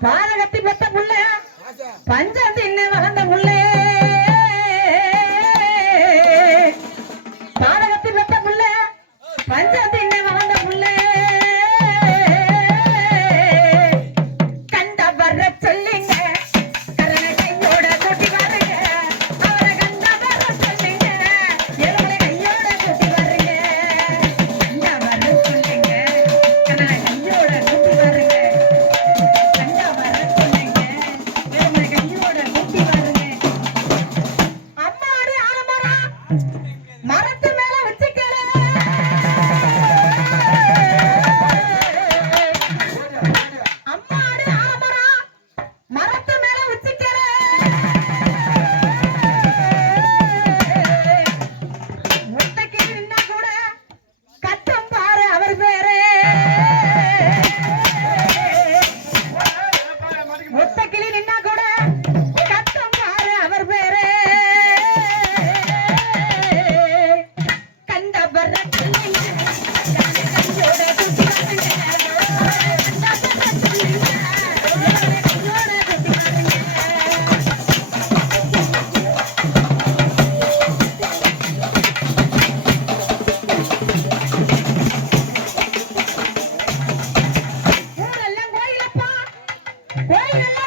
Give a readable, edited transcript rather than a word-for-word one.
பாதகத்தி பெத்த புள்ள பஞ்சம் தின்னு வளர்ந்த புள்ளே பாதகத்தி பெத்த புள்ள பஞ்சம் தின்னு வளர்ந்த புள்ளே கண்ட வர்ற சொல்லிங்க கரண கையோட கூட்டி வாருங்க அவரை கண்ட வர்ற சொல்லிங்க எருமலை கையோட கூட்டி வாருங்க கண்ட வர்ற சொல்லிங்க கரண கையோட கூட்டி வாருங்க கண்ட வர்ற சொல்லிங்க எருமலை கையோட கூட்டி வாருங்க அம்மாடி ஆலமரம் மரத்து மேல வச்சுக்கல அம்மாடி ஆலமரம் மரத்து மேல வச்சுக்கல முட்டைக்கு நின்னா கூட கட்டம் பாரு அவர் பேரு முட்டைக்கிளி நின்னா கூட கட்டம் பாரு அவர் பேரு கண்ட வர்ற சொல்லிங்க கண்ணு கையோட கூட்டி வாருங்க கண்ட வர்ற சொல்லிங்க கையோட கூட்டி வாருங்க ஊரெல்லாம் கோயிலப்பா கோயிலெல்லாம்